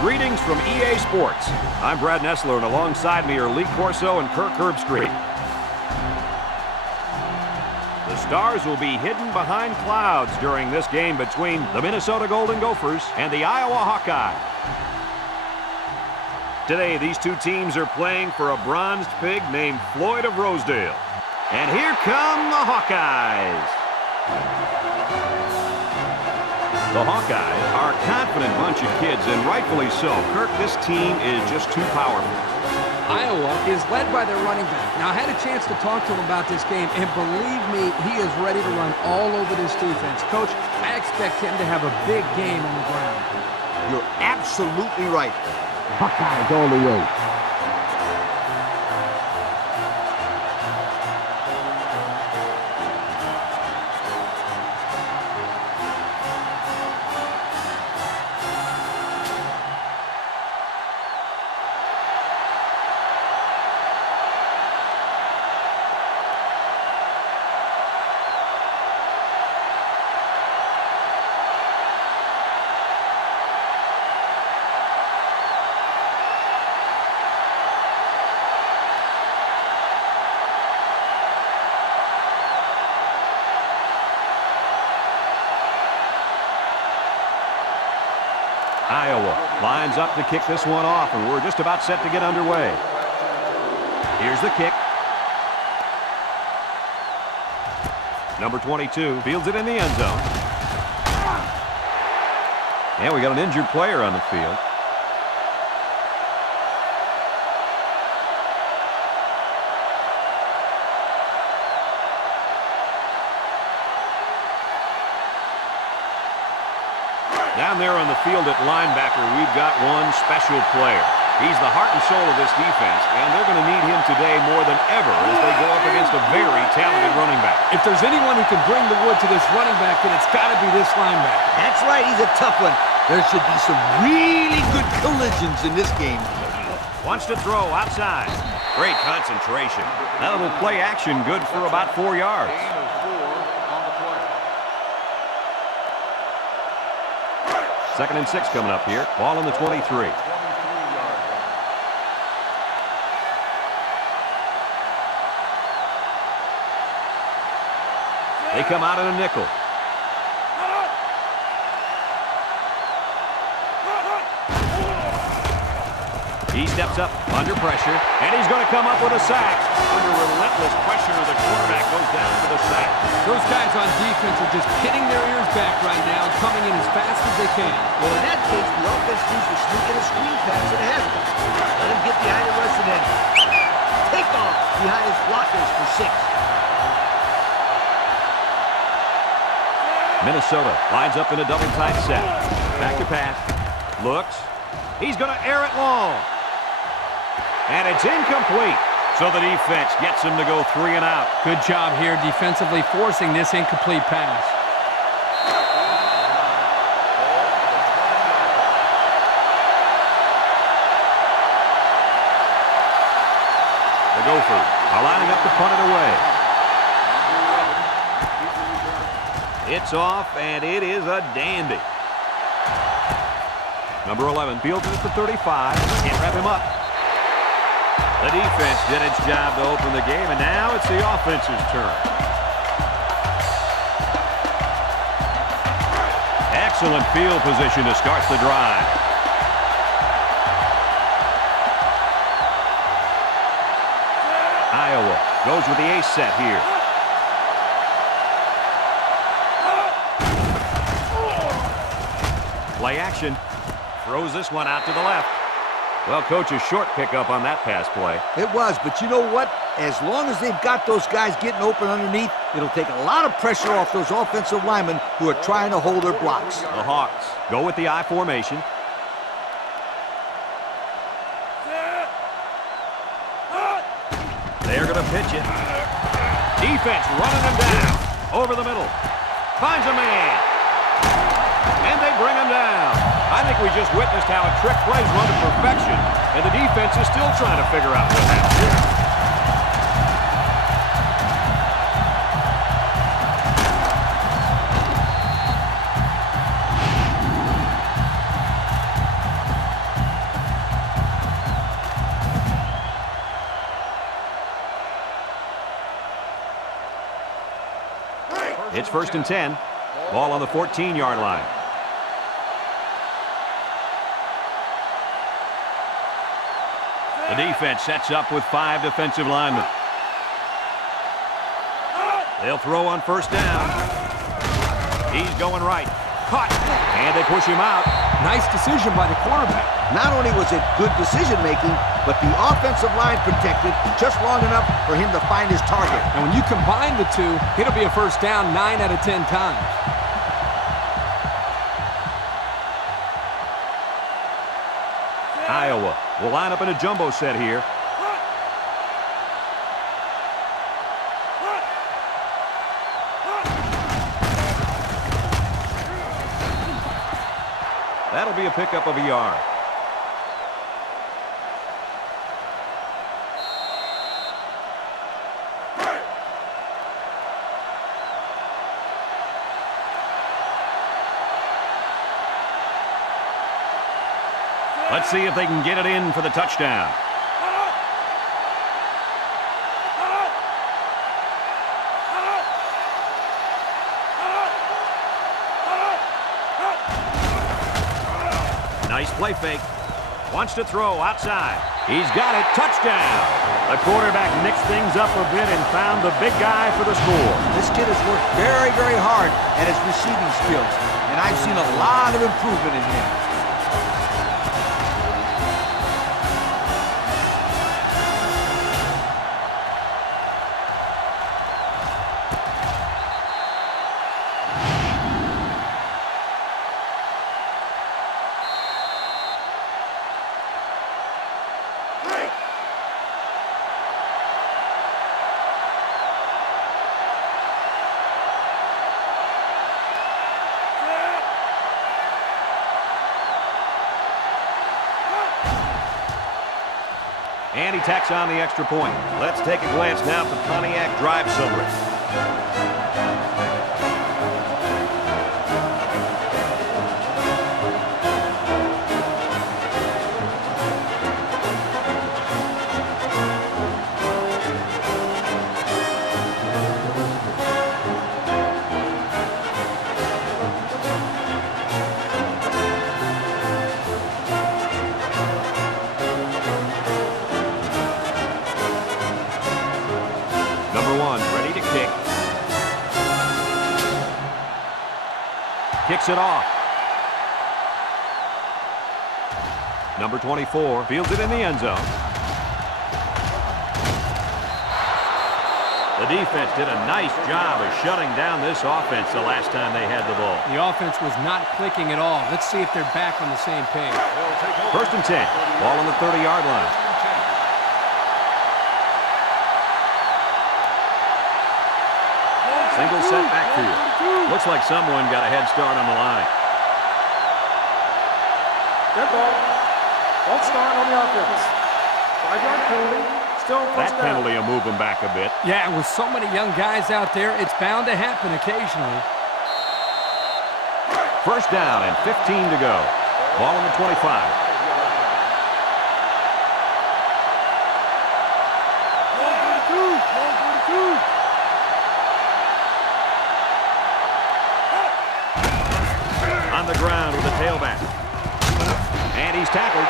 Greetings from EA Sports. I'm Brad Nessler, and alongside me are Lee Corso and Kirk Herbstreit. The Stars will be hidden behind clouds during this game between the Minnesota Golden Gophers and the Iowa Hawkeyes. Today, these two teams are playing for a bronzed pig named Floyd of Rosedale. And here come the Hawkeyes. The Hawkeyes are a confident bunch of kids, and rightfully so. Kirk, this team is just too powerful. Iowa is led by their running back. Now, I had a chance to talk to him about this game, and believe me, he is ready to run all over this defense. Coach, I expect him to have a big game on the ground. You're absolutely right. Hawkeyes all the way. Iowa lines up to kick this one off, and we're just about set to get underway. Here's the kick. Number 22 fields it in the end zone. And we got an injured player on the field. Down there on the field at linebacker, we've got one special player. He's the heart and soul of this defense, and they're going to need him today more than ever as they go up against a very talented running back. If there's anyone who can bring the wood to this running back, then it's got to be this linebacker. That's right, he's a tough one. There should be some really good collisions in this game. Wants to throw outside. Great concentration. That little play action good for about 4 yards. Second and 6 coming up here. Ball on the 23. They come out in a nickel. He steps up under pressure, and he's going to come up with a sack. Under relentless pressure, the quarterback goes down for the sack. Those guys on defense are just pinning their ears back right now and coming in as fast as they can. Well, in that case, the offense needs to sneak in a screen pass ahead. Let him get behind the rest and then take off behind his blockers for 6. Minnesota lines up in a double tight set. Back to pass. Looks. He's going to air it long. And it's incomplete. So the defense gets him to go 3 and out. Good job here defensively forcing this incomplete pass. The Gophers are lining up to punt it away. It's off, and it is a dandy. Number 11 fields it at the 35. Can't wrap him up. The defense did its job to open the game, and now it's the offense's turn. Excellent field position to start the drive. Iowa goes with the ace set here. Play action. Throws this one out to the left. Well, Coach, a short pickup on that pass play. It was, but you know what? As long as they've got those guys getting open underneath, it'll take a lot of pressure off those offensive linemen who are trying to hold their blocks. The Hawks go with the I formation. They're going to pitch it. Defense running him down. Over the middle. Finds a man. And they bring him down. I think we just witnessed how a trick play's run to perfection, and the defense is still trying to figure out what happened. It's 1st and 10. Ball on the 14-yard line. The defense sets up with 5 defensive linemen. They'll throw on 1st down. He's going right. Caught. And they push him out. Nice decision by the quarterback. Not only was it good decision-making, but the offensive line protected just long enough for him to find his target. And when you combine the two, it'll be a 1st down 9 out of 10 times. Iowa will line up in a jumbo set here. That'll be a pickup of a yard. Let's see if they can get it in for the touchdown. Nice play fake. Wants to throw outside. He's got it. Touchdown. The quarterback mixed things up a bit and found the big guy for the score. This kid has worked very, very hard at his receiving skills, and I've seen a lot of improvement in him. And he tacks on the extra point. Let's take a glance now at the Pontiac drive summary. Kicks it off. Number 24 fields it in the end zone. The defense did a nice job of shutting down this offense the last time they had the ball. The offense was not clicking at all. Let's see if they're back on the same page. 1st and 10. Ball on the 30-yard line. Single set backfield. Looks like someone got a head start on the line. Good ball. Don't start on the offense. 5-yard penalty. Still first That penalty will move them back a bit. Yeah, with so many young guys out there, it's bound to happen occasionally. 1st down and 15 to go. Ball on the 25. On the ground with the tailback. And he's tackled.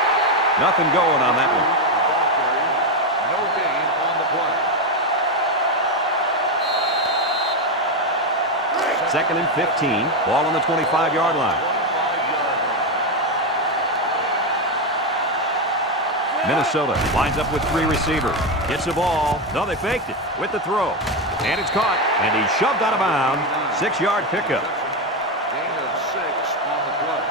Nothing going on that one. No gain on the play. 2nd and 15. Ball on the 25-yard line. Minnesota lines up with 3 receivers. Gets the ball. No, they faked it with the throw. And it's caught. And he's shoved out of bounds. 6-yard pickup. Gain of 6 on the play.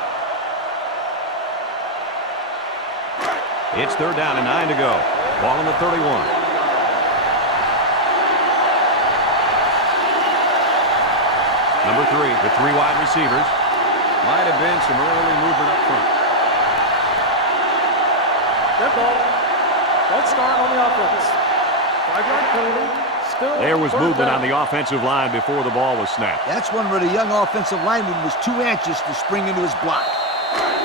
It's 3rd down and 9 to go. Ball on the 31. Number 3 with 3 wide receivers. Might have been some early movement up front. Good ball. Don't start on the offense. 5-yard penalty. Still There was third movement down. on the offensive line before the ball was snapped. That's one where the young offensive lineman was too anxious to spring into his block.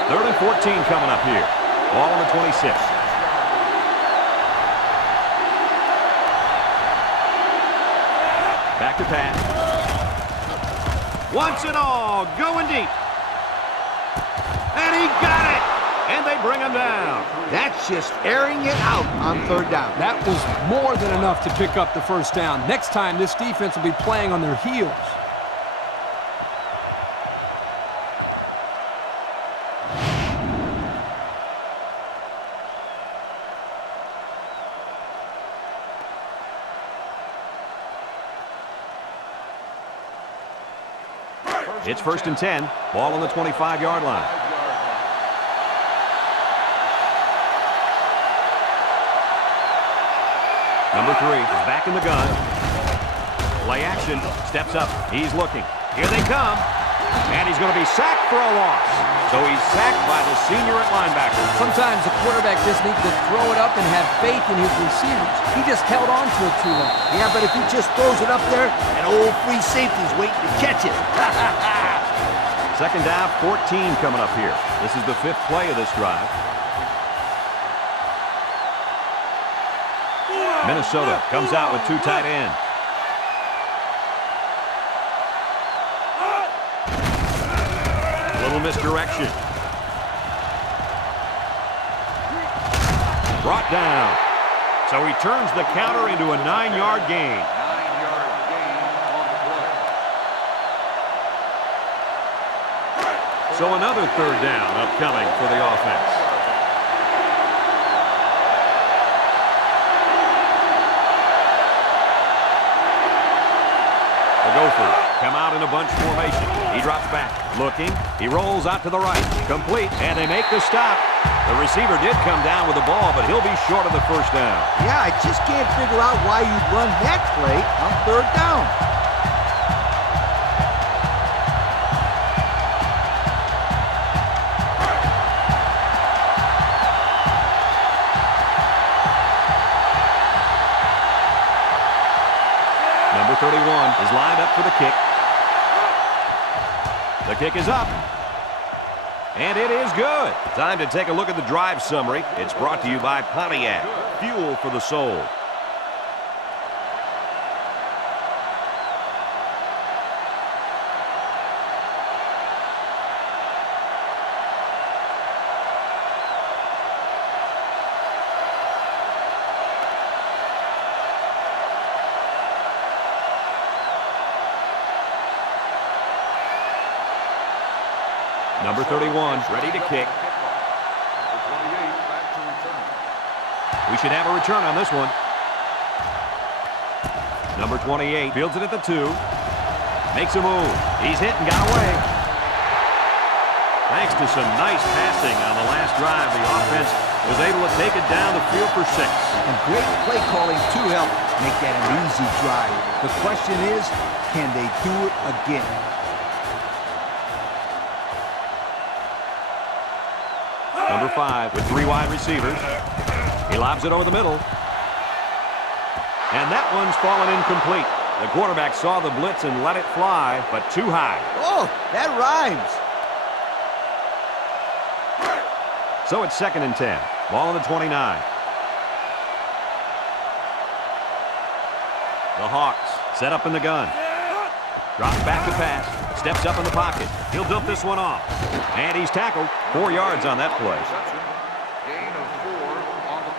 3rd and 14 coming up here. Ball on the 26. Back to pass. Wants it all. Going deep. And he got it. And they bring him down. That's just airing it out on third down. That was more than enough to pick up the first down. Next time, this defense will be playing on their heels. It's 1st and 10. Ball on the 25-yard line. Number 3 is back in the gun. Play action. Steps up. He's looking. Here they come. And he's going to be sacked for a loss. So he's sacked by the senior at linebacker. Sometimes the quarterback just needs to throw it up and have faith in his receivers. He just held on to it too long. Yeah, but if he just throws it up there, an old free safety's waiting to catch it. 2nd down, 14 coming up here. This is the 5th play of this drive. Minnesota comes out with 2 tight ends. Little misdirection. Brought down. So he turns the counter into a 9-yard gain. 9-yard gain on the play. So another 3rd down upcoming for the offense. The Gophers come out in a bunch formation. He drops back, looking. He rolls out to the right, complete, and they make the stop. The receiver did come down with the ball, but he'll be short of the first down. Yeah, I just can't figure out why you'd run that play on 3rd down. Number 31 is lined up for the kick. The kick is up. And it is good. Time to take a look at the drive summary. It's brought to you by Pontiac. Fuel for the soul. Number 31, ready to kick. Number 28 back to return. We should have a return on this one. Number 28 fields it at the 2. Makes a move. He's hit and got away. Thanks to some nice passing on the last drive, the offense was able to take it down the field for 6. And great play calling to help make that an easy drive. The question is, can they do it again? Number 5 with 3 wide receivers. He lobs it over the middle. And that one's fallen incomplete. The quarterback saw the blitz and let it fly, but too high. Oh, that rhymes. So it's 2nd and 10. Ball on the 29. The Hawks set up in the gun. Drops back to pass. Steps up in the pocket. He'll dump this one off. And he's tackled. 4 yards on that play. Gain of 4 on the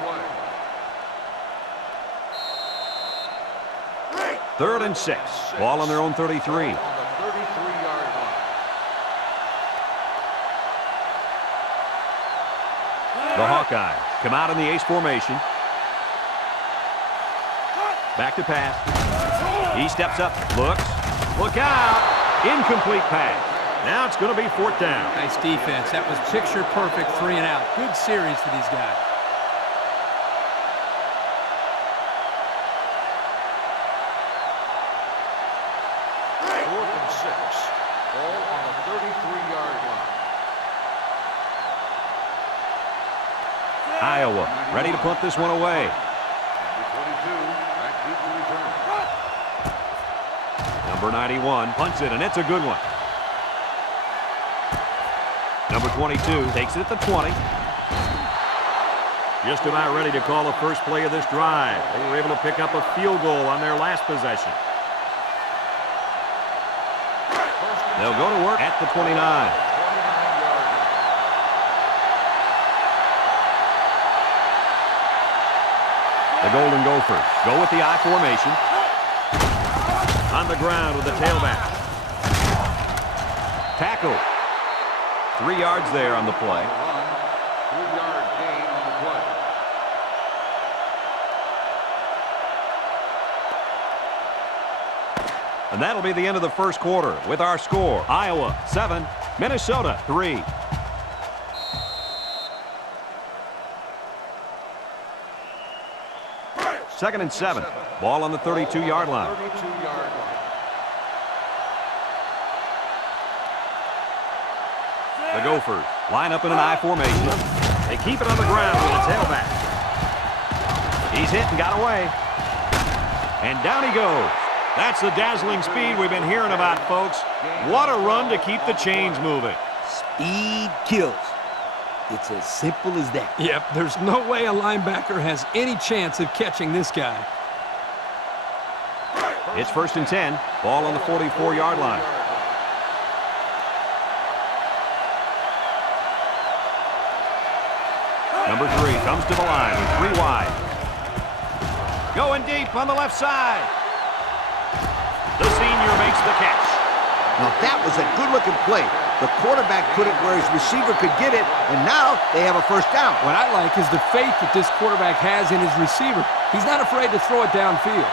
play. 3rd and 6. Ball on their own 33. On the 33-yard line. The Hawkeyes come out in the ace formation. Back to pass. He steps up. Looks. Look out. Incomplete pass. Now it's going to be 4th down. Nice defense. That was picture-perfect 3 and out. Good series for these guys. Fourth and 6. Ball on the 33-yard line. Iowa ready to punt this one away. Number 22 back deep to return. Number 91 punts it, and it's a good one. Number 22 takes it at the 20. Just about ready to call the first play of this drive. They were able to pick up a field goal on their last possession. 1st They'll go to work at the 29. The Golden Gophers go with the I formation. On the ground with the tailback. Tackle. 3 yards there on the play. 3-yard gain on the play. And that'll be the end of the first quarter with our score. Iowa 7, Minnesota 3. Second and 7. Ball on the 32-yard line. 32-yard line. The Gophers line up in an I formation. They keep it on the ground with a tailback. He's hit and got away. And down he goes. That's the dazzling speed we've been hearing about, folks. What a run to keep the chains moving. Speed kills. It's as simple as that. Yep, there's no way a linebacker has any chance of catching this guy. It's first and 10. Ball on the 44-yard line. Number 3 comes to the line with 3 wide. Going deep on the left side. The senior makes the catch. Now that was a good-looking play. The quarterback put it where his receiver could get it, and now they have a first down. What I like is the faith that this quarterback has in his receiver. He's not afraid to throw it downfield.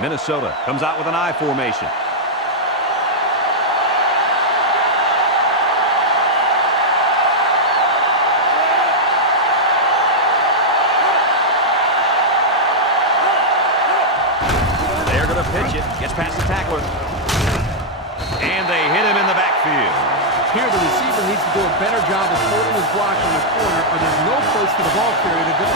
Minnesota comes out with an I formation. They're going to pitch it. Gets past the tackler. And they hit him in the backfield. Here the receiver needs to do a better job of holding his block on the corner, or there's no place for the ball carrier to go.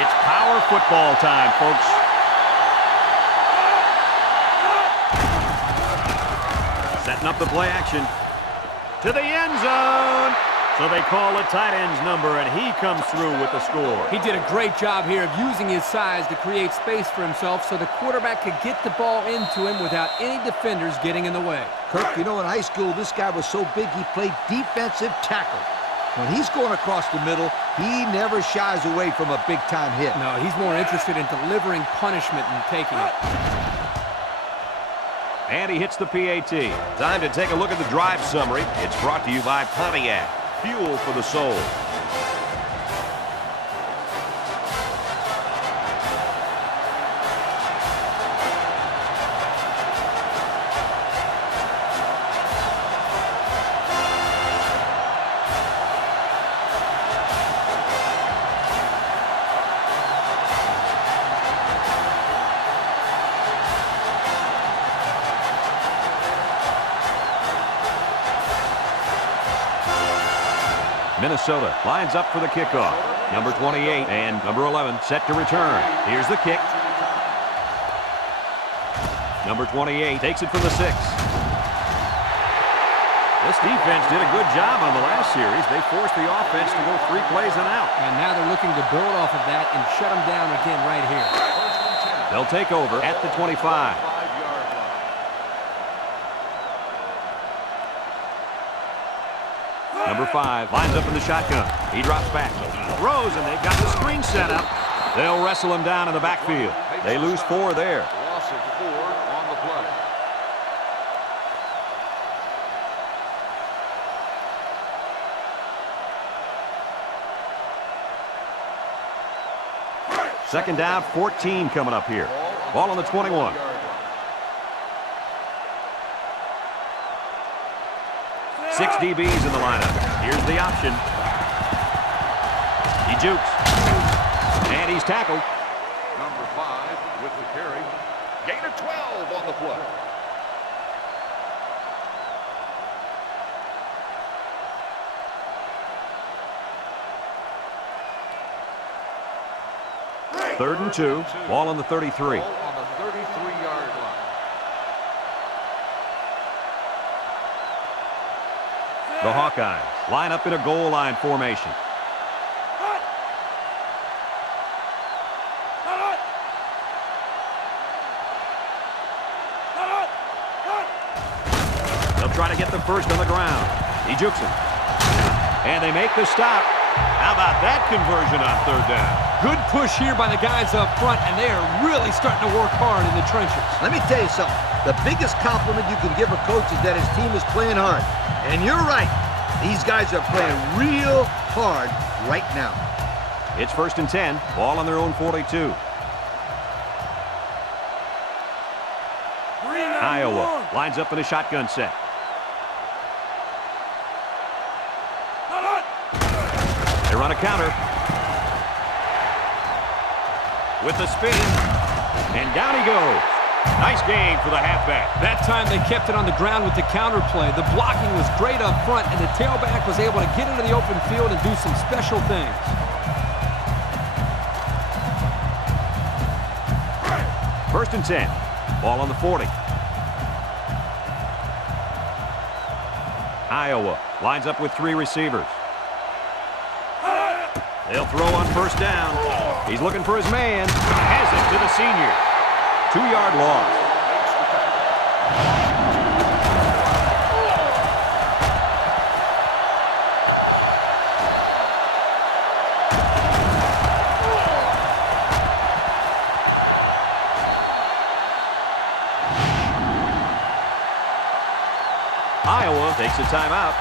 It's power football time, folks. Setting up the play action. To the end zone. So they call a tight end's number, and he comes through with the score. He did a great job here of using his size to create space for himself so the quarterback could get the ball into him without any defenders getting in the way. Kirk, you know, in high school, this guy was so big he played defensive tackle. When he's going across the middle, he never shies away from a big-time hit. No, he's more interested in delivering punishment than taking it. And he hits the PAT. Time to take a look at the drive summary. It's brought to you by Pontiac. Fuel for the soul. Minnesota lines up for the kickoff. Number 28 and number 11 set to return. Here's the kick. Number 28 takes it from the 6. This defense did a good job on the last series. They forced the offense to go 3 plays and out. And now they're looking to build off of that and shut them down again right here. They'll take over at the 25. Number 5 lines up in the shotgun. He drops back. Throws, and they've got the screen set up. They'll wrestle him down in the backfield. They lose 4 there. Loss of 4 on the play. Second down, 14 coming up here. Ball on the 21. Six DBs in the lineup. Here's the option. He jukes. And And he's tackled. Number 5 with the carry. Gain of 12 on the play. Third and 2. Ball on the 33. Ball on the 33-yard line. The Hawkeyes line up in a goal line formation. They'll try to get the first on the ground. He jukes him. And they make the stop. How about that conversion on third down? Good push here by the guys up front, and they are really starting to work hard in the trenches. Let me tell you something. The biggest compliment you can give a coach is that his team is playing hard. And you're right. These guys are playing real hard right now. It's first and 10. Ball on their own 42. Iowa lines up in a shotgun set. They run a counter. With the spin. And down he goes. Nice game for the halfback. That time they kept it on the ground with the counter play. The blocking was great up front, and the tailback was able to get into the open field and do some special things. First and 10. Ball on the 40. Iowa lines up with 3 receivers. They'll throw on first down. He's looking for his man. Has it to the senior. 2-yard loss. Iowa takes a timeout.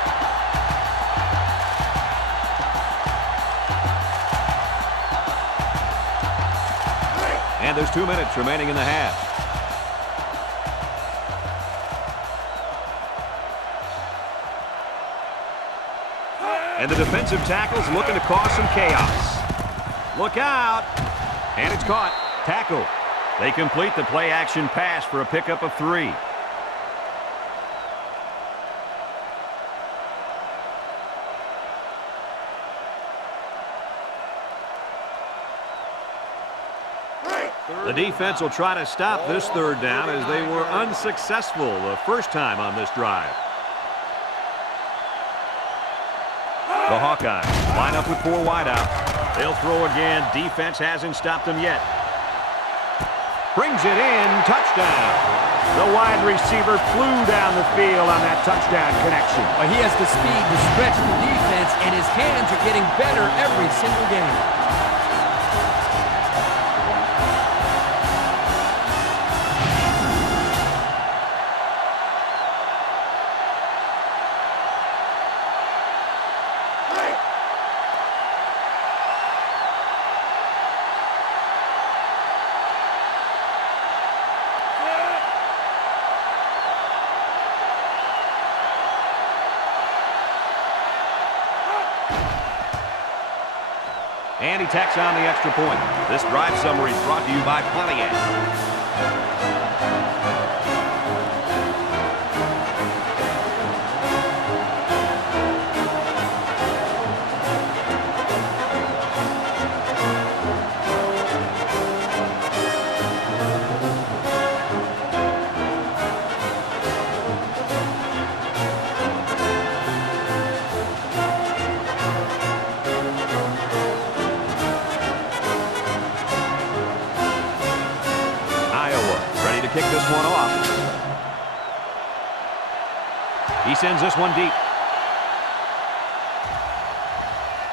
And there's 2 minutes remaining in the half. And the defensive tackle's looking to cause some chaos. Look out. And it's caught. Tackle. They complete the play-action pass for a pickup of 3. The defense will try to stop this third down as they were unsuccessful the first time on this drive. The Hawkeyes line up with 4 wide out. They'll throw again. Defense hasn't stopped them yet. Brings it in. Touchdown. The wide receiver flew down the field on that touchdown connection. But he has the speed to stretch the defense, and his hands are getting better every single game. And he tacks on the extra point. This drive summary is brought to you by Collegiate. Kick this one off. He sends this one deep.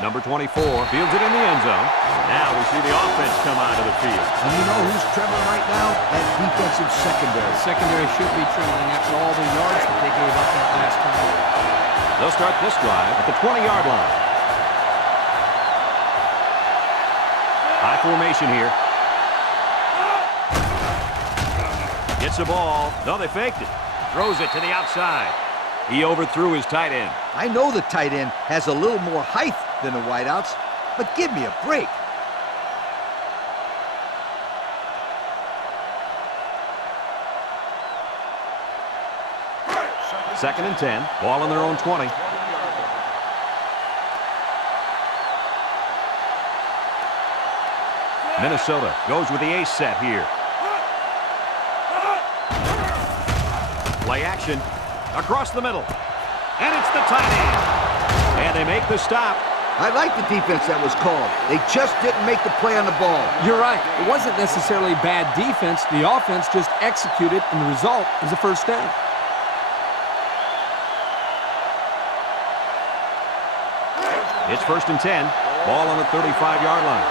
Number 24 fields it in the end zone. Now we see the offense come onto the field. And you know who's trembling right now? That defensive secondary. Secondary should be trembling after all the yards that they gave up that last time. They'll start this drive at the 20-yard line. High formation here. Gets the ball. No, they faked it. Throws it to the outside. He overthrew his tight end. I know the tight end has a little more height than the wideouts, but give me a break. 2nd and 10. Ball on their own 20. Minnesota goes with the ace set here. Play action across the middle. And it's the tight end. And they make the stop. I like the defense that was called. They just didn't make the play on the ball. You're right. It wasn't necessarily bad defense. The offense just executed, and the result is a first down. It's 1st and 10. Ball on the 35-yard line.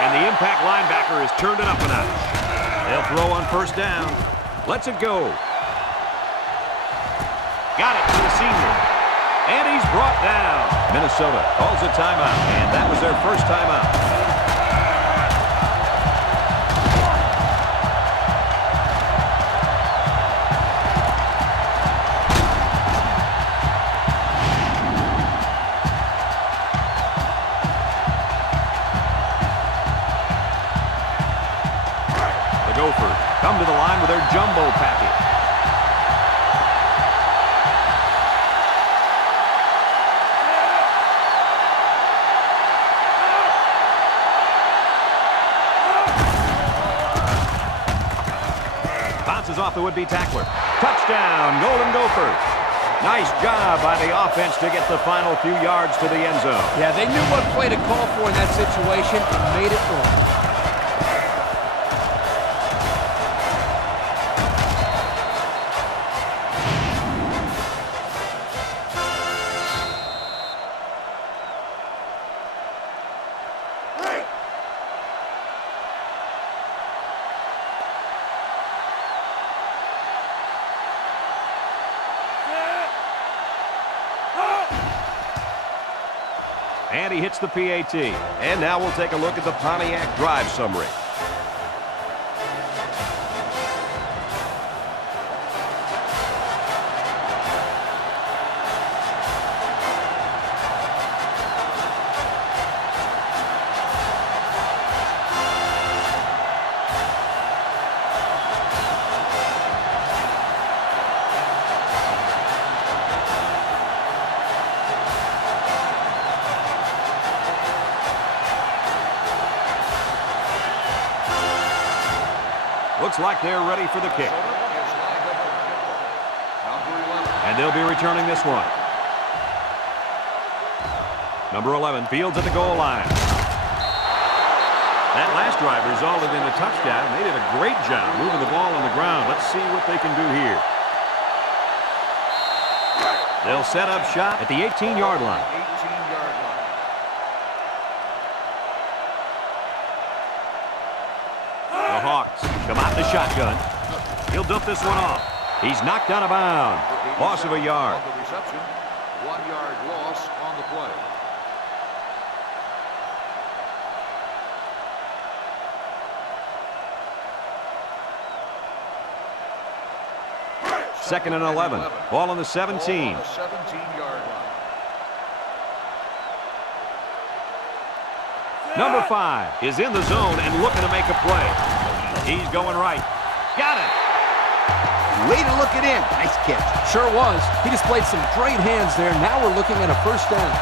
And the impact linebacker has turned it up a notch. They'll throw on 1st down. Lets it go. Got it to the senior. And he's brought down. Minnesota calls a timeout, and that was their first timeout. The Gophers come to the line with their jumbo package. Off the would-be tackler. Touchdown, Golden Gophers. Nice job by the offense to get the final few yards to the end zone. Yeah, they knew what play to call for in that situation and made it work. And he hits the PAT. And now we'll take a look at the Pontiac drive summary. Looks like they're ready for the kick. And they'll be returning this one. Number 11 fields at the goal line. That last drive resulted in a touchdown. They did a great job moving the ball on the ground. Let's see what they can do here. They'll set up shop at the 18-yard line. The Hawks come out in the shotgun. He'll dump this one off. He's knocked out of bounds. Loss of a yard. The reception, 1-yard loss on the play. Second and 11. Ball on the 17. Ball on the 17-yard line. Number 5 is in the zone and looking to make a play. He's going right. Got it. Way to look it in. Nice catch. Sure was. He displayed some great hands there. Now we're looking at a first down.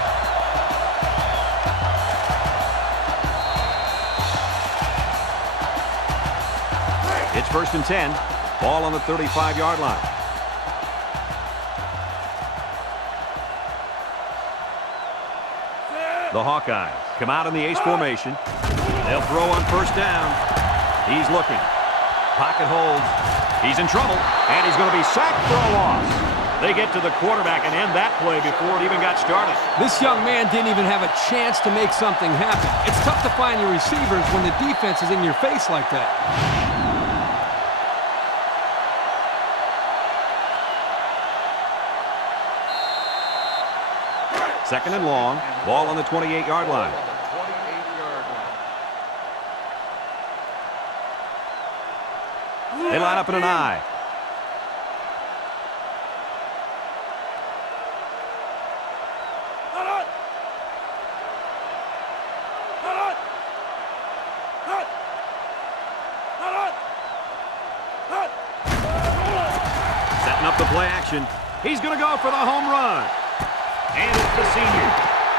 It's 1st and 10. Ball on the 35-yard line. The Hawkeyes come out in the ace formation. They'll throw on 1st down. He's looking. Pocket holds. He's in trouble, and he's going to be sacked for a loss. They get to the quarterback and end that play before it even got started. This young man didn't even have a chance to make something happen. It's tough to find your receivers when the defense is in your face like that. Second and long. Ball on the 28-yard line. They line up in an I. the play action. He's going to go for the home run. And it's the senior.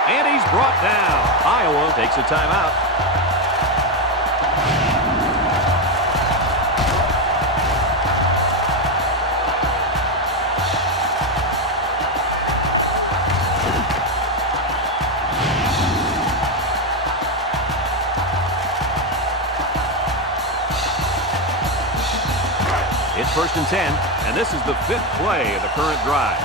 And he's brought down. Iowa takes a timeout. It's 1st and 10, and this is the 5th play of the current drive.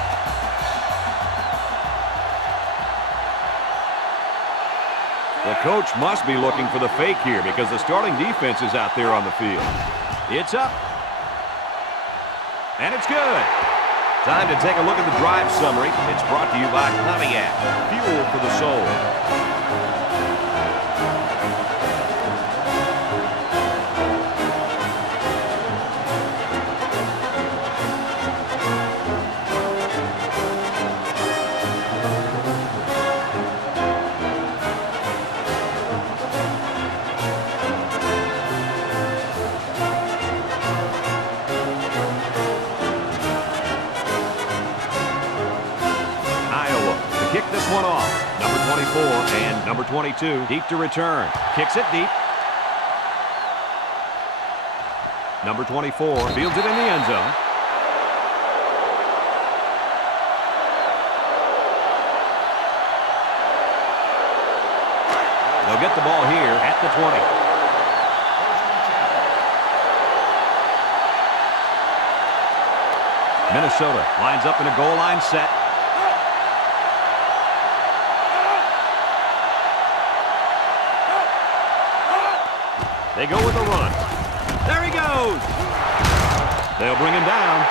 The coach must be looking for the fake here because the starting defense is out there on the field. It's up. And it's good. Time to take a look at the drive summary. It's brought to you by Collegiate, fuel for the soul. One off. Number 24 and number 22 deep to return. Kicks it deep. Number 24 fields it in the end zone. They'll get the ball here at the 20. Minnesota lines up in a goal line set. They go with a run. There he goes. They'll bring him down.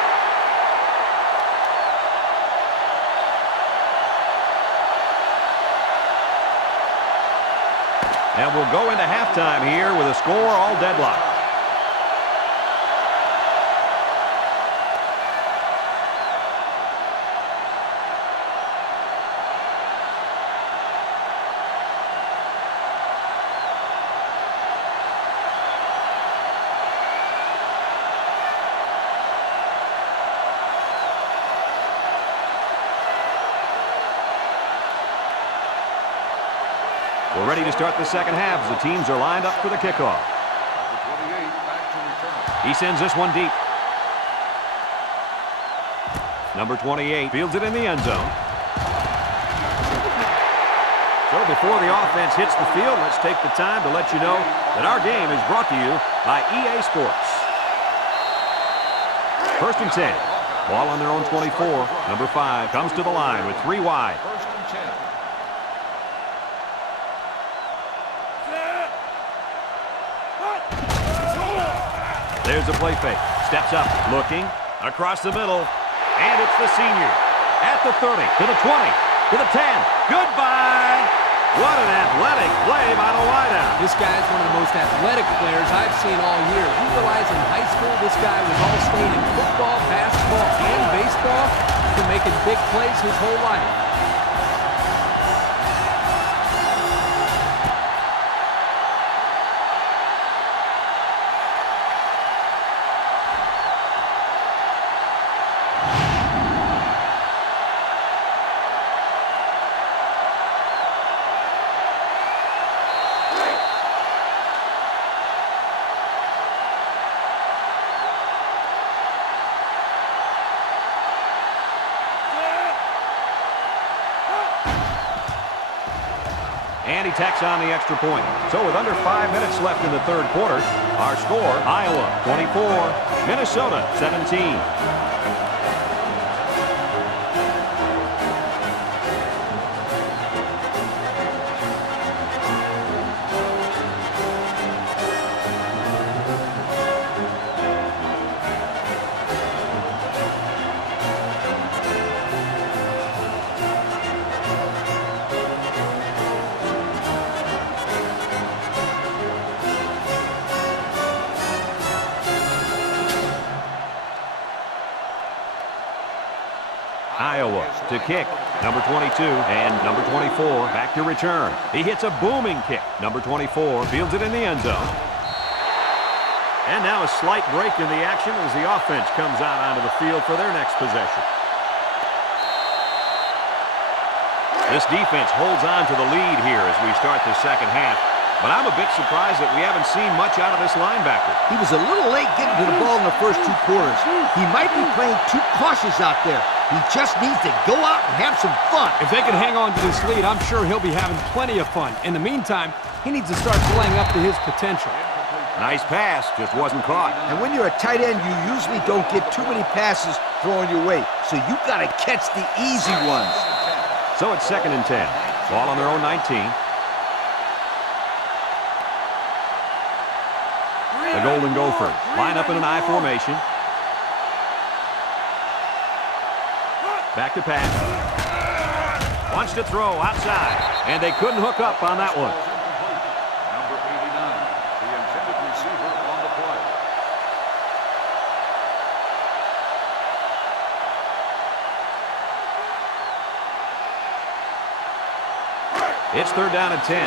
And we'll go into halftime here with a score all deadlocked. We're ready to start the second half as the teams are lined up for the kickoff. Number 28 back to return. He sends this one deep. Number 28 fields it in the end zone. So before the offense hits the field, let's take the time to let you know that our game is brought to you by EA Sports. 1st and 10. Ball on their own 24. Number 5 comes to the line with 3 wide. 1st and 10. There's a play fake. Steps up, looking, across the middle, and it's the senior. At the 30, to the 20, to the 10. Goodbye! What an athletic play by the wideout. This guy is one of the most athletic players I've seen all year. You realize in high school, this guy was all-state in football, basketball, and baseball. He's been making big plays his whole life. And he tacks on the extra point. So with under 5 minutes left in the third quarter, our score, Iowa 24, Minnesota 17. Iowa to kick. Number 22 and number 24 back to return. He hits a booming kick. Number 24 fields it in the end zone. And now a slight break in the action as the offense comes out onto the field for their next possession. This defense holds on to the lead here as we start the second half. But I'm a bit surprised that we haven't seen much out of this linebacker. He was a little late getting to the ball in the first 2 quarters. He might be playing too cautious out there. He just needs to go out and have some fun. If they can hang on to this lead, I'm sure he'll be having plenty of fun. In the meantime, he needs to start playing up to his potential. Nice pass, just wasn't caught. And when you're a tight end, you usually don't get too many passes thrown your way. So you got to catch the easy ones. So it's 2nd and 10. Ball on their own 19. The Golden Gophers line up in an I formation. Back to pass. Wants to throw outside. And they couldn't hook up on that one. Number 89, the intended receiver on the play. It's 3rd down and 10.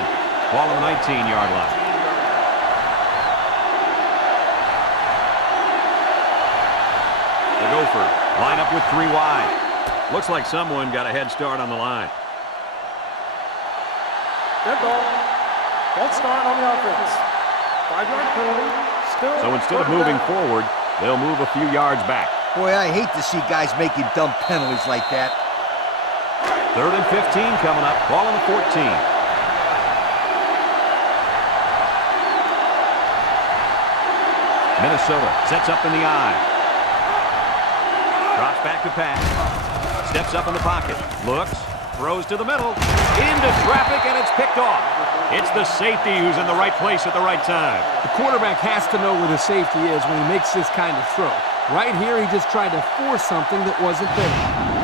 Ball on the 19-yard line. The Gophers line up with 3 wide. Looks like someone got a head start on the line. Dead ball. False start on the offense. 5-yard penalty. Still. So instead of moving forward, they'll move a few yards back. Boy, I hate to see guys making dumb penalties like that. 3rd and 15 coming up. Ball on the 14. Minnesota sets up in the I. Drops back to pass. Steps up in the pocket. Looks. Throws to the middle. Into traffic, and it's picked off. It's the safety who's in the right place at the right time. The quarterback has to know where the safety is when he makes this kind of throw. Right here, he just tried to force something that wasn't there.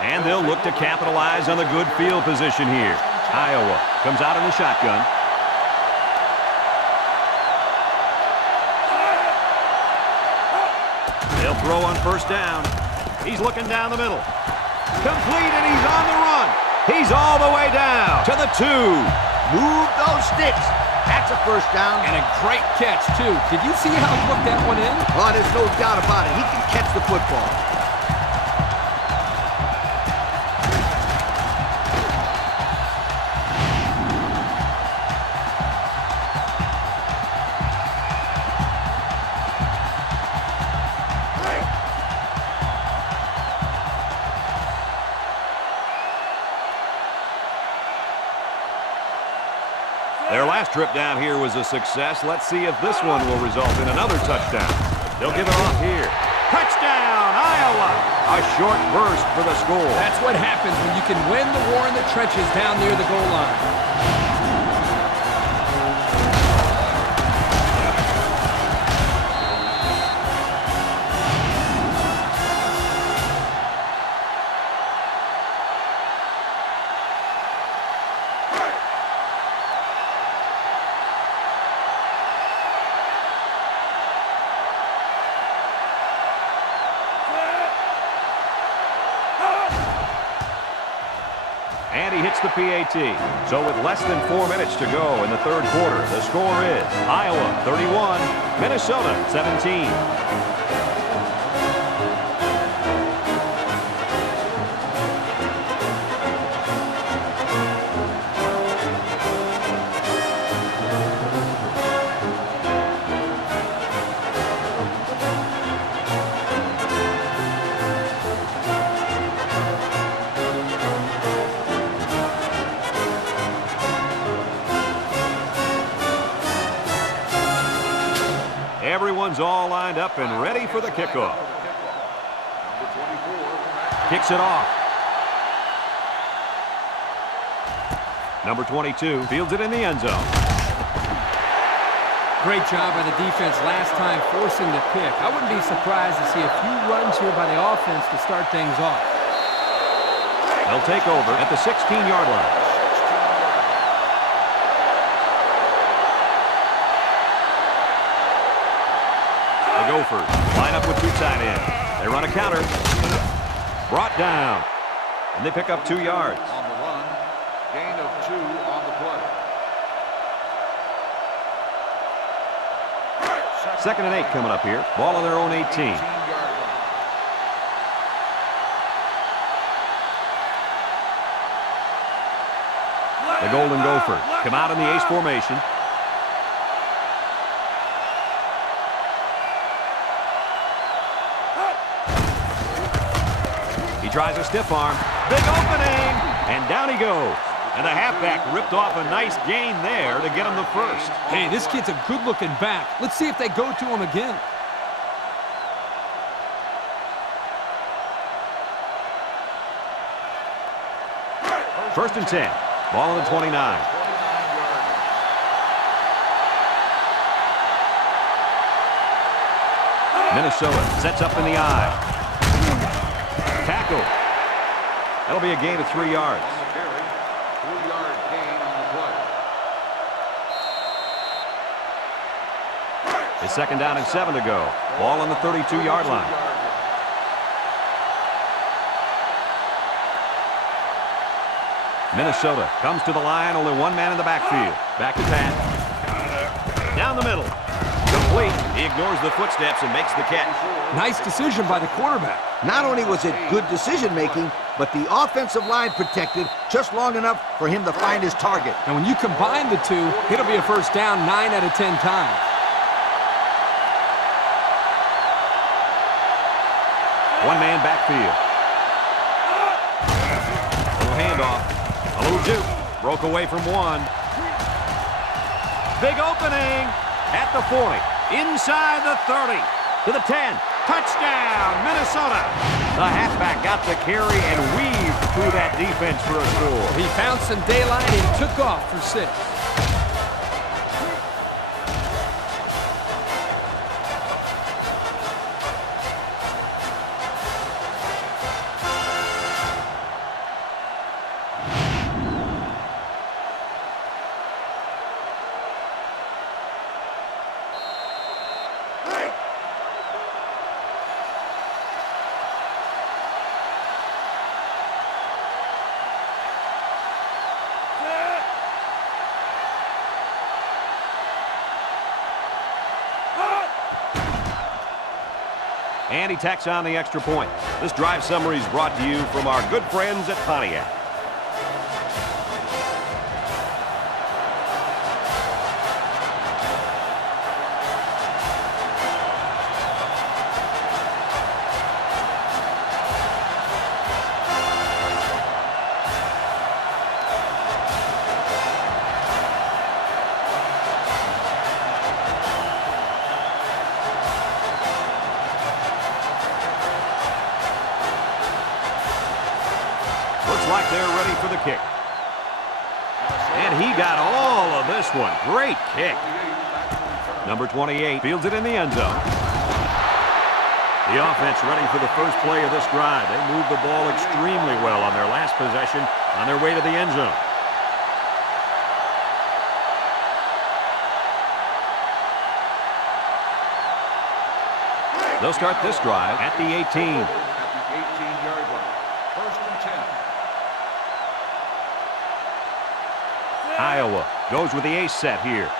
And they'll look to capitalize on the good field position here. Iowa comes out in the shotgun. They'll throw on 1st down. He's looking down the middle. Complete, and he's on the run. He's all the way down to the 2. Move those sticks. That's a 1st down. And a great catch, too. Did you see how he put that one in? Oh, there's no doubt about it. He can catch the football. Their last trip down here was a success. Let's see if this one will result in another touchdown. They'll give it off here. Touchdown, Iowa! A short burst for the score. That's what happens when you can win the war in the trenches down near the goal line. And he hits the PAT. So with less than 4 minutes to go in the 3rd quarter, the score is Iowa 31, Minnesota 17. Everyone's all lined up and ready for the kickoff. Kicks it off. Number 22 fields it in the end zone. Great job by the defense last time forcing the pick. I wouldn't be surprised to see a few runs here by the offense to start things off. They'll take over at the 16-yard line. Gophers line up with two tight ends. They run a counter. Brought down. And they pick up 2 yards. On the run, gain of 2 on the play. 2nd and 8 coming up here. Ball on their own 18. 18-yard line. The Golden Gophers come out in the ace formation. He tries a stiff arm. Big opening. And down he goes. And the halfback ripped off a nice gain there to get him the first. Hey, this kid's a good-looking back. Let's see if they go to him again. First and 10. Ball on the 29. Minnesota sets up in the eye. Tackle. That'll be a gain of 3 yards. On the carry, 3-yard gain on the play. It's 2nd down and 7 to go. Ball on the 32-yard line. Minnesota comes to the line, only one man in the backfield. Back to Pat. Down the middle. Complete. He ignores the footsteps and makes the catch. Nice decision by the quarterback. Not only was it good decision-making, but the offensive line protected just long enough for him to find his target. And when you combine the two, it'll be a first down 9 out of 10 times. One-man backfield. A little handoff. A little juke. Broke away from one. Big opening at the 40. Inside the 30. To the 10. Touchdown, Minnesota. The halfback got the carry and weaved through that defense for a score. He found some daylight and took off for 6. And he tacks on the extra point. This drive summary is brought to you from our good friends at Pontiac. Like they're ready for the kick. And he got all of this one. Great kick. Number 28 fields it in the end zone. The offense ready for the first play of this drive. They moved the ball extremely well on their last possession on their way to the end zone. They'll start this drive at the 18. At the 18-yard line. First and 10. Iowa goes with the ace set here.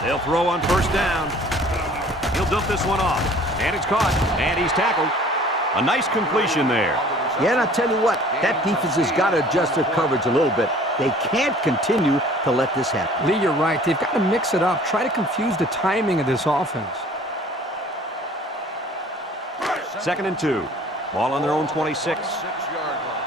They'll throw on first down. He'll dump this one off. And it's caught. And he's tackled. A nice completion there. Yeah, and I'll tell you what, that defense has got to adjust their coverage a little bit. They can't continue to let this happen. Lee, you're right. They've got to mix it up. Try to confuse the timing of this offense. 2nd and 2. Ball on their own 26. 6-yard line.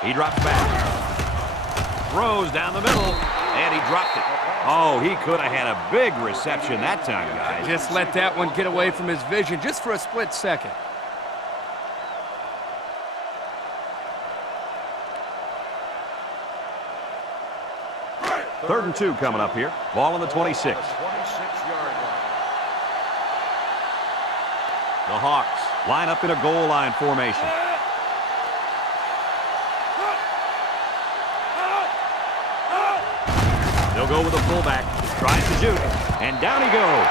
He drops back. Throws down the middle. And he dropped it. Oh, he could have had a big reception that time, guys. Just let that one get away from his vision just for a split second. Third and 2 coming up here. Ball on the 26. 26-yard line. The Hawks Line up in a goal line formation. They'll go with a fullback. Tries to shoot, and down he goes.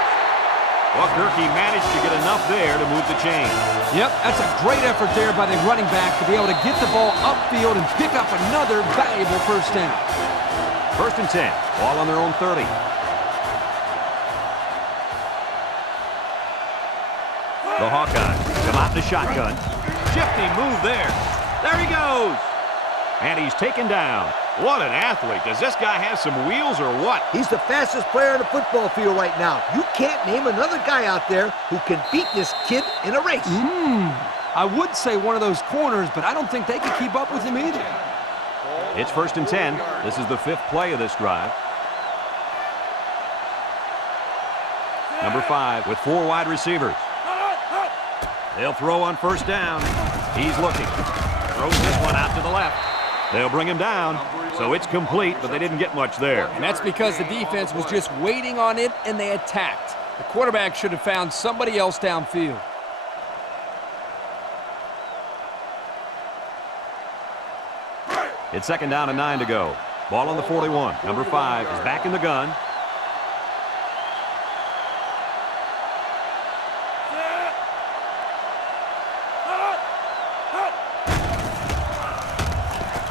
Well, Gerke managed to get enough there to move the chain. Yep, that's a great effort there by the running back to be able to get the ball upfield and pick up another valuable first down. 1st and 10. Ball on their own 30. The Hawkeyes come out in the shotgun. Shifty move there. There he goes. And he's taken down. What an athlete. Does this guy have some wheels or what? He's the fastest player on the football field right now. You can't name another guy out there who can beat this kid in a race. I would say one of those corners, but I don't think they can keep up with him either. It's 1st and 10. This is the 5th play of this drive. Number 5 with 4 wide receivers. They'll throw on 1st down. He's looking. Throws this one out to the left. They'll bring him down, so it's complete, but they didn't get much there. And that's because the defense was just waiting on it, and they attacked. The quarterback should have found somebody else downfield. It's 2nd down and 9 to go. Ball on the 41. Number 5 is back in the gun.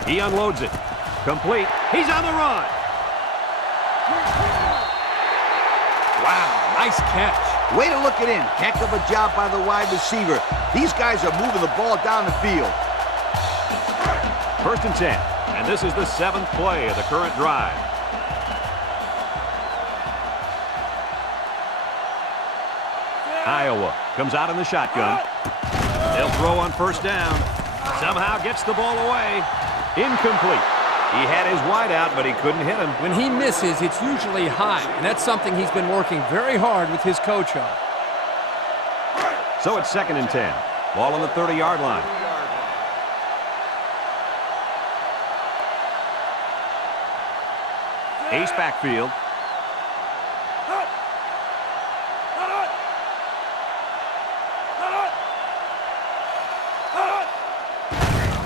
He unloads it. Complete. He's on the run. Wow, nice catch. Way to look it in. Heck of a job by the wide receiver. These guys are moving the ball down the field. 1st and 10. And this is the 7th play of the current drive. Iowa comes out in the shotgun. They'll throw on 1st down. Somehow gets the ball away. Incomplete. He had his wide out, but he couldn't hit him. When he misses, it's usually high, and that's something he's been working very hard with his coach on. So it's 2nd and 10. Ball on the 30-yard line. Ace backfield.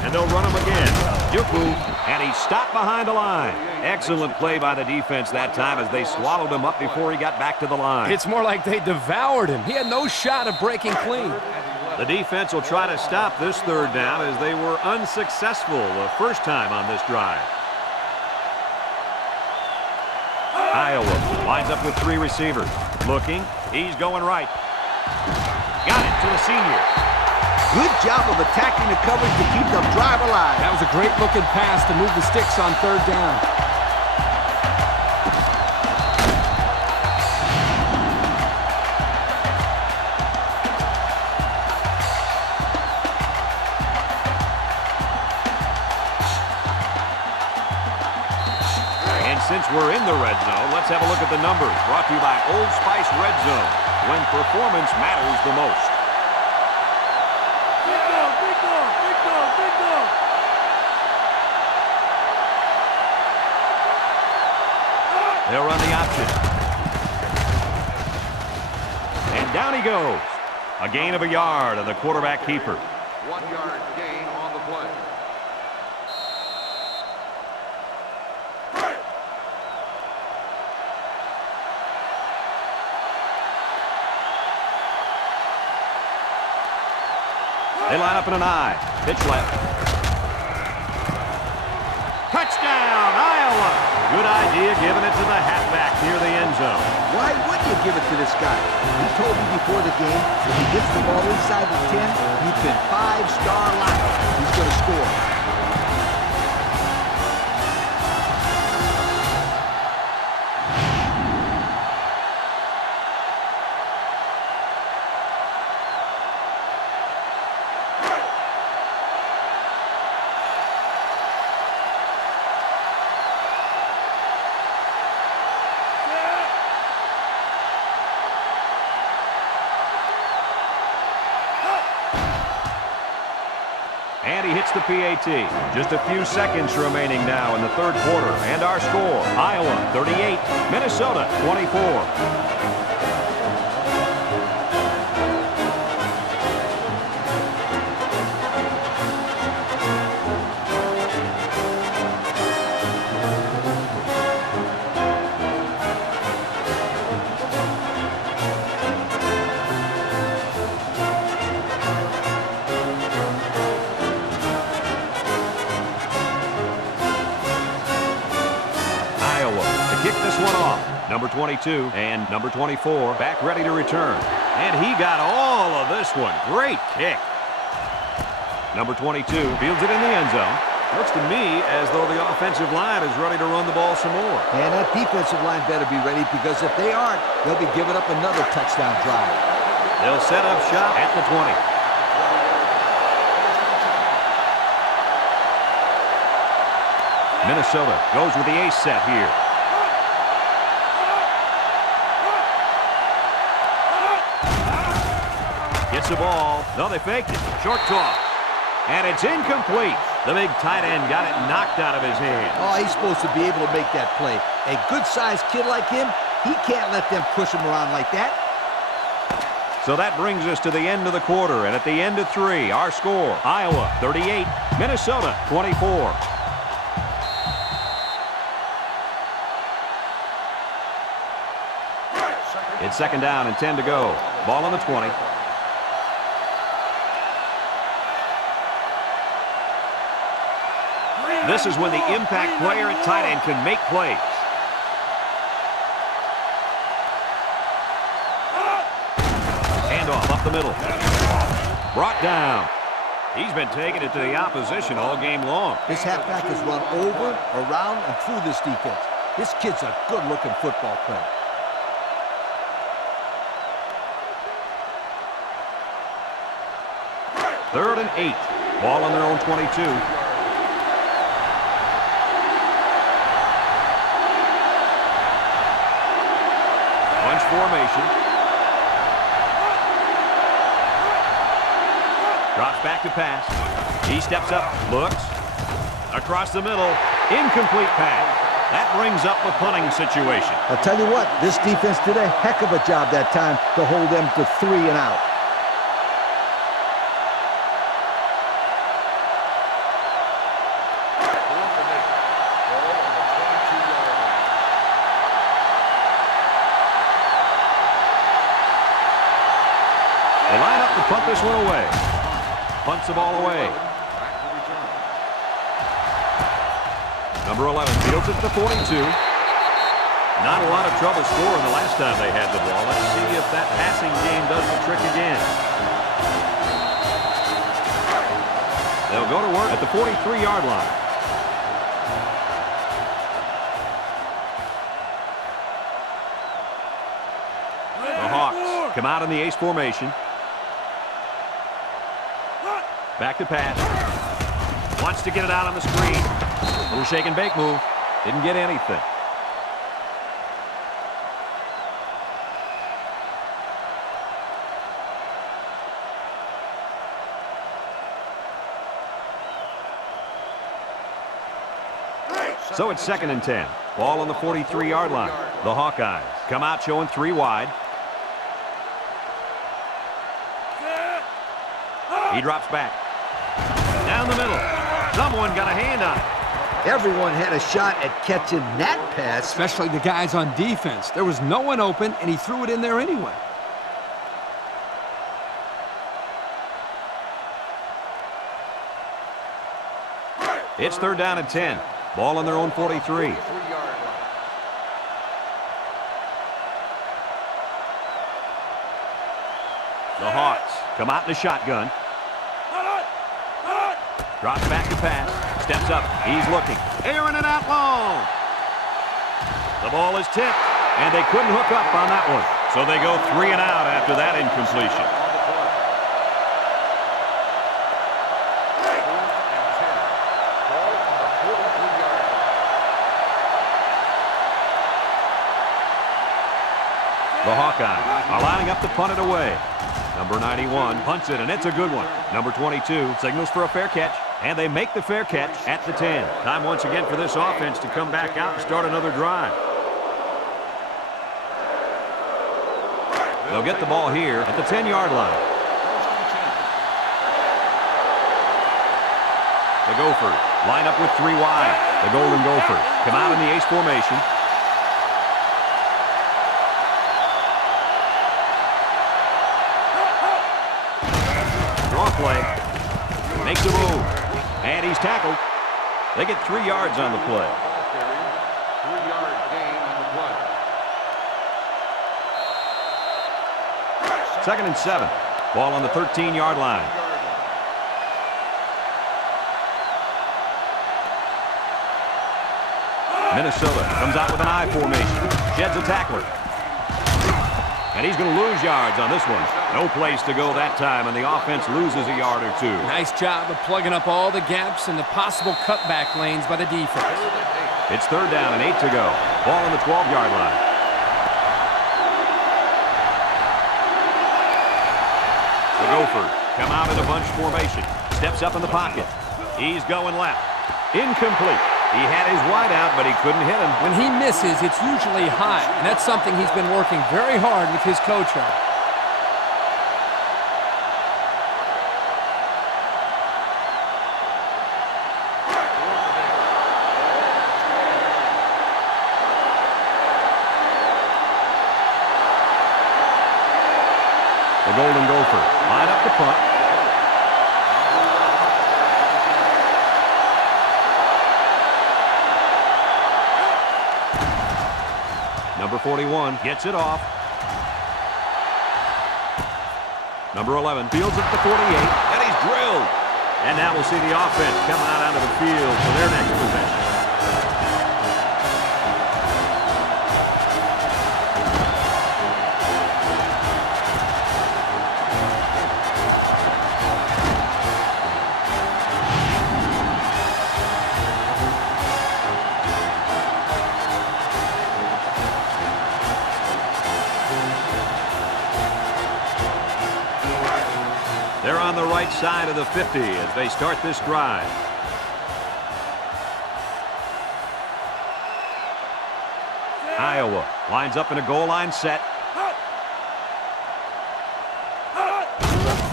And they'll run him again. Juku, and he stopped behind the line. Excellent play by the defense that time as they swallowed him up before he got back to the line. It's more like they devoured him. He had no shot of breaking clean. The defense will try to stop this 3rd down as they were unsuccessful the first time on this drive. Iowa lines up with 3 receivers. Looking. He's going right. Got it to the senior. Good job of attacking the coverage to keep the drive alive. That was a great-looking pass to move the sticks on 3rd down. And since we're in the red zone, let's have a look at the numbers. Brought to you by Old Spice Red Zone, when performance matters the most. They'll run the option. And down he goes. A gain of a yard on the quarterback keeper. 1-yard gain on the play. They line up in an I. Pitch left. Touchdown, Iowa! Good idea giving it to the halfback near the end zone. Why wouldn't you give it to this guy? He told me before the game, if he gets the ball inside the 10, you can 5-star lock it. He's going to score. And he hits the PAT. Just a few seconds remaining now in the 3rd quarter. And our score, Iowa 38, Minnesota 24. kick this one off. Number 22 and number 24 back ready to return. And he got all of this one. Great kick. Number 22 fields it in the end zone. Looks to me as though the offensive line is ready to run the ball some more. And that defensive line better be ready, because if they aren't, they'll be giving up another touchdown drive. They'll set up shop at the 20. Minnesota goes with the ace set here. Gets the ball. No, they faked it. Short toss. And it's incomplete. The big tight end got it knocked out of his hand. Oh, he's supposed to be able to make that play. A good-sized kid like him, he can't let them push him around like that. So that brings us to the end of the quarter. And at the end of 3, our score, Iowa 38, Minnesota 24. It's second down and 10 to go. Ball on the 20. This is when the impact player at tight end can make plays. Handoff up the middle. Brought down. He's been taking it to the opposition all game long. This halfback has run over, around, and through this defense. This kid's a good-looking football player. Third and 8. Ball on their own 22. Bunch formation. Drops back to pass. He steps up, looks. Across the middle. Incomplete pass. That brings up the punting situation. I'll tell you what, this defense did a heck of a job that time to hold them to 3 and out. They line up to punt this one away. Punts the ball away. Number 11 fields it to 42. Not a lot of trouble scoring the last time they had the ball. Let's see if that passing game does the trick again. They'll go to work at the 43-yard line. The Hawks come out in the ace formation. Back to pass. Wants to get it out on the screen. Little shake and bake move. Didn't get anything. So it's second and 10. Ball on the 43-yard line. The Hawkeyes come out showing 3 wide. He drops back. Down the middle. Someone got a hand on it. Everyone had a shot at catching that pass. Especially the guys on defense. There was no one open, and he threw it in there anyway. It's third down and 10. Ball on their own 43. The Hawks come out in the shotgun. Drops back to pass. Steps up. He's looking. Airing it out long. The ball is tipped, and they couldn't hook up on that one. So they go 3 and out after that incompletion. The Hawkeyes are lining up to punt it away. Number 91 punts it, and it's a good one. Number 22 signals for a fair catch, and they make the fair catch at the 10. Time once again for this offense to come back out and start another drive. They'll get the ball here at the 10-yard line. The Gophers line up with 3 wide. The Golden Gophers come out in the ace formation. Play. Makes a move. And he's tackled. They get 3 yards on the play. 3-yard gain, and 2nd and 7. Ball on the 13-yard line. Minnesota comes out with an I formation. Sheds a tackler. And he's going to lose yards on this one. No place to go that time, and the offense loses a yard or two. Nice job of plugging up all the gaps and the possible cutback lanes by the defense. It's 3rd down and 8 to go. Ball on the 12-yard line. The Gophers come out in a bunch formation. Steps up in the pocket. He's going left. Incomplete. He had his wide out, but he couldn't hit him. When he misses, it's usually high, and that's something he's been working very hard with his coach on. The Golden Gophers line up the punt. Number 41 gets it off. Number 11 fields at the 48, and he's drilled. And now we'll see the offense come out onto the field for their next possession. They're on the right side of the 50 as they start this drive. Iowa lines up in a goal line set.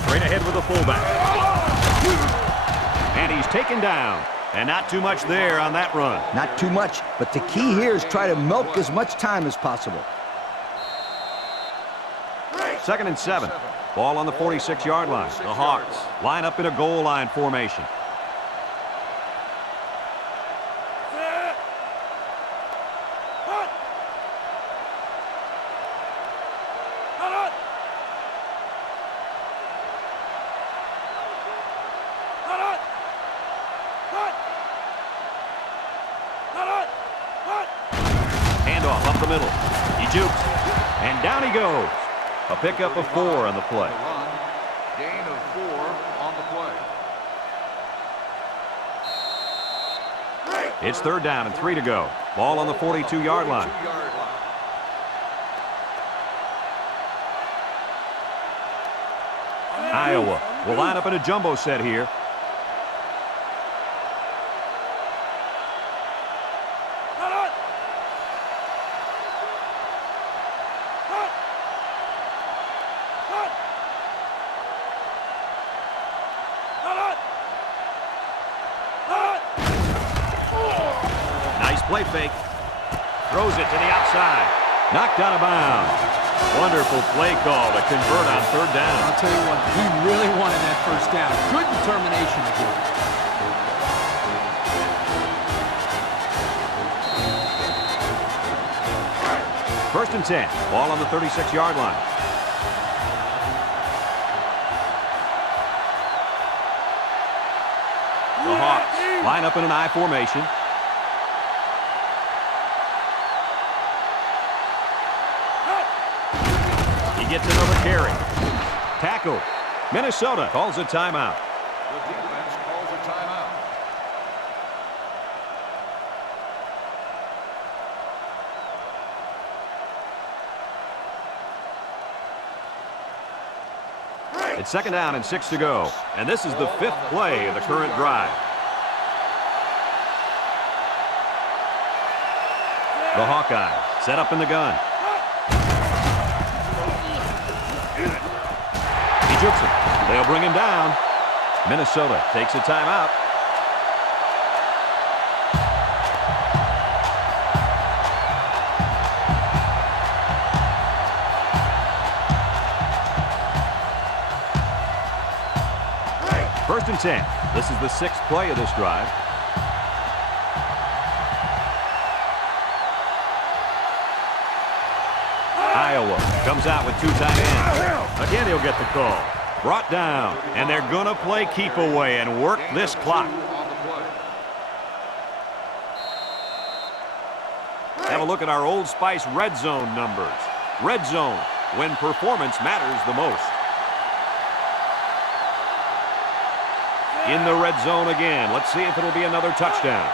Straight ahead with the fullback. And he's taken down. And not too much there on that run. Not too much, but the key here is try to milk as much time as possible. 2nd and 7. Ball on the 46-yard line. The Hawks line up in a goal line formation. Handoff up the middle. He jukes. And down he goes. A pickup of 4 on the play. Gain of 4 on the play. It's 3rd down and 3 to go. Ball on the 42-yard line. Iowa will line up in a jumbo set here. Play fake. Throws it to the outside. Knocked out of bounds. Wonderful play call to convert on 3rd down. I'll tell you what, he really wanted that 1st down. Good determination again. 1st and 10. Ball on the 36-yard line. The Hawks line up in an I formation. Gets another carry. Tackle. Minnesota calls a timeout. The defense calls a timeout. It's 2nd down and 6 to go. And this is the 5th play of the current drive. The Hawkeyes set up in the gun. Jukes him. They'll bring him down. Minnesota takes a timeout. First and 10. This is the 6th play of this drive. Iowa Comes out with 2 tight ends. Again, he'll get the call. Brought down, and they're going to play keep away and work this clock. Have a look at our Old Spice red zone numbers. Red zone, when performance matters the most. In the red zone again. Let's see if it'll be another touchdown.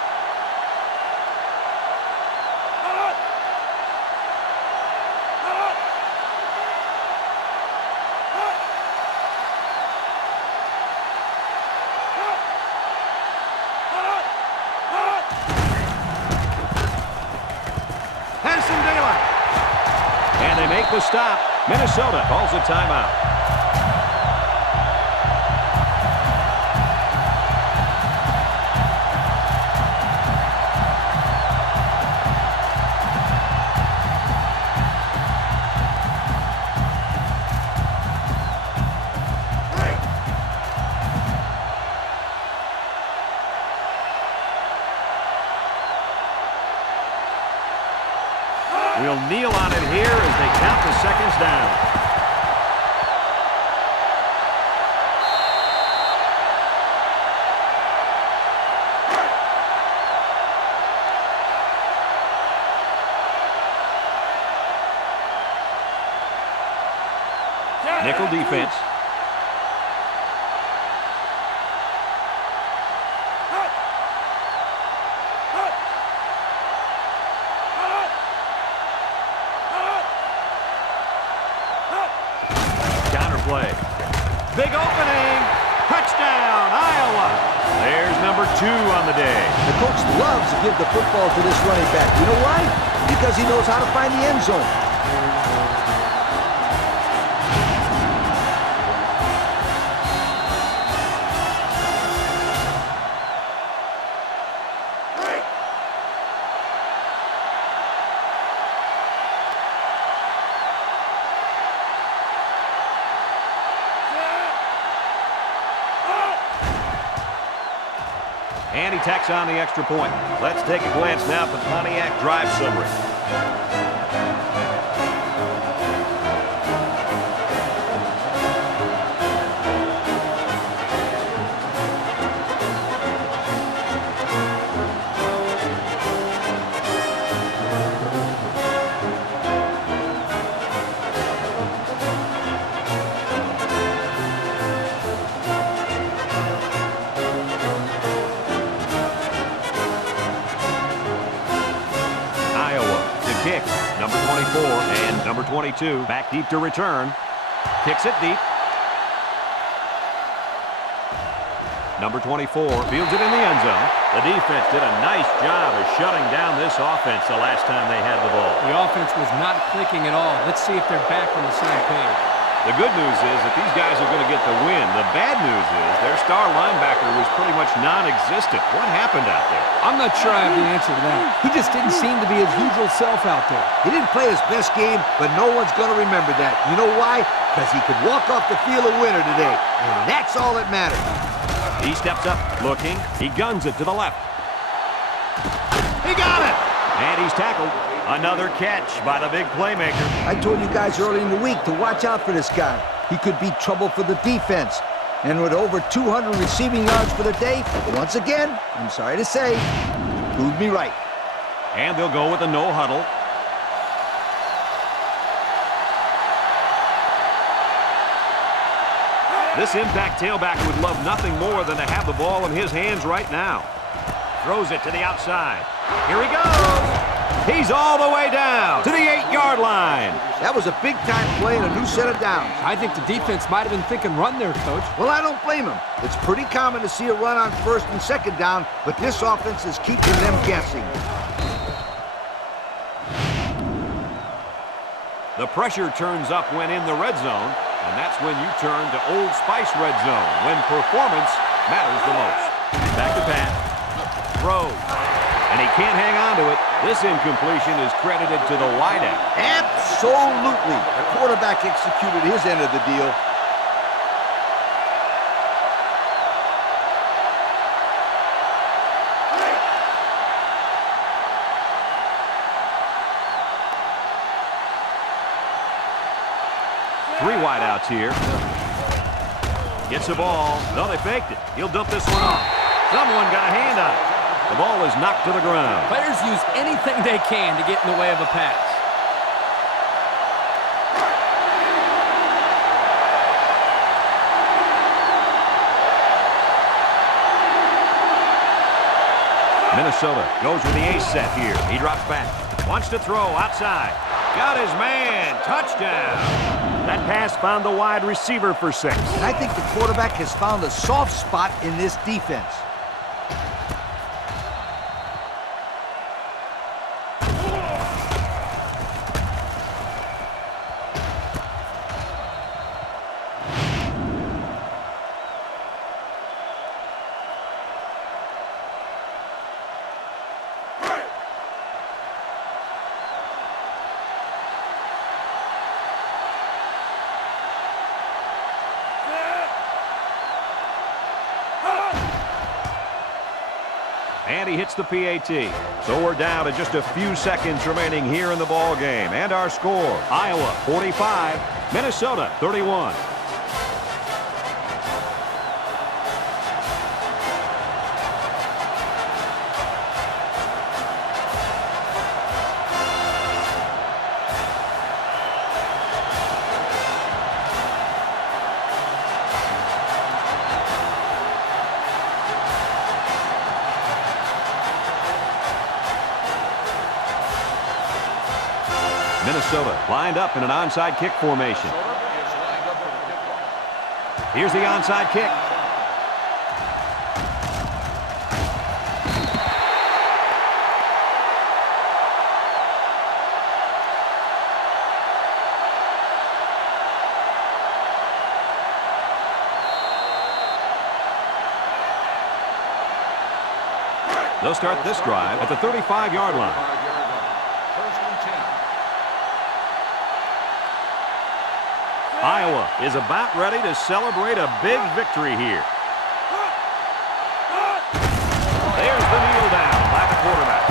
And they make the stop. Minnesota calls a timeout. We'll kneel on it here as they count the seconds down. Nickel defense. Play. Big opening. Touchdown, Iowa. There's number 2 on the day. The coach loves to give the football to this running back. You know why? Because he knows how to find the end zone. And he tacks on the extra point. Let's take a glance now at the Pontiac drive summary. Kick, number 24 and number 22. Back deep to return. Kicks it deep. Number 24 fields it in the end zone. The defense did a nice job of shutting down this offense the last time they had the ball. The offense was not clicking at all. Let's see if they're back on the same page. The good news is that these guys are going to get the win. The bad news is their star linebacker was pretty much non-existent. What happened out there? I'm not sure I have the answer to that. He just didn't seem to be his usual self out there. He didn't play his best game, but no one's going to remember that. You know why? Because he could walk off the field a winner today, and that's all that matters. He steps up, looking. He guns it to the left. He got it! And he's tackled. Another catch by the big playmaker. I told you guys early in the week to watch out for this guy. He could be trouble for the defense. And with over 200 receiving yards for the day, once again, I'm sorry to say, proved me right. And they'll go with a no huddle. This impact tailback would love nothing more than to have the ball in his hands right now. Throws it to the outside. Here he goes. He's all the way down to the 8-yard line. That was a big-time play and a new set of downs. I think the defense might have been thinking run there, Coach. Well, I don't blame him. It's pretty common to see a run on 1st and 2nd down, but this offense is keeping them guessing. The pressure turns up when in the red zone, and that's when you turn to Old Spice red zone, when performance matters the most. Back to Pat. Throws. And he can't hang on to it. This incompletion is credited to the wideout. Absolutely. The quarterback executed his end of the deal. Three wideouts here. Gets the ball. No, they faked it. He'll dump this one off. Someone got a hand on it. The ball is knocked to the ground. Players use anything they can to get in the way of a pass. Minnesota goes with the ace set here. He drops back. Wants to throw outside. Got his man. Touchdown. That pass found the wide receiver for 6. And I think the quarterback has found a soft spot in this defense. And he hits the PAT. So we're down to just a few seconds remaining here in the ball game. And our score, Iowa 45, Minnesota 31. Minnesota lined up in an onside kick formation. Here's the onside kick. They'll start this drive at the 35-yard line. Iowa is about ready to celebrate a big victory here. There's the kneel down by the quarterback.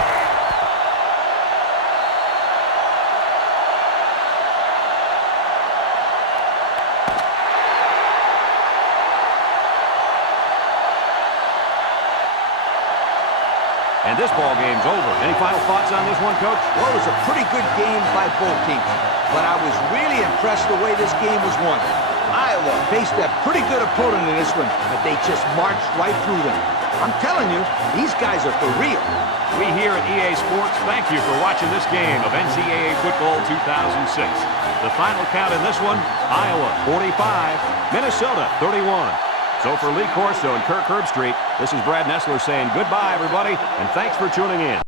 And this ball game's over. Any final thoughts on this one, Coach? Well, it was a pretty good game by both teams, but I was really impressed the way this game was won. Iowa faced a pretty good opponent in this one, but they just marched right through them. I'm telling you, these guys are for real. We here at EA Sports thank you for watching this game of NCAA Football 2006. The final count in this one, Iowa 45, Minnesota 31. So for Lee Corso and Kirk Herbstreit, this is Brad Nessler saying goodbye, everybody, and thanks for tuning in.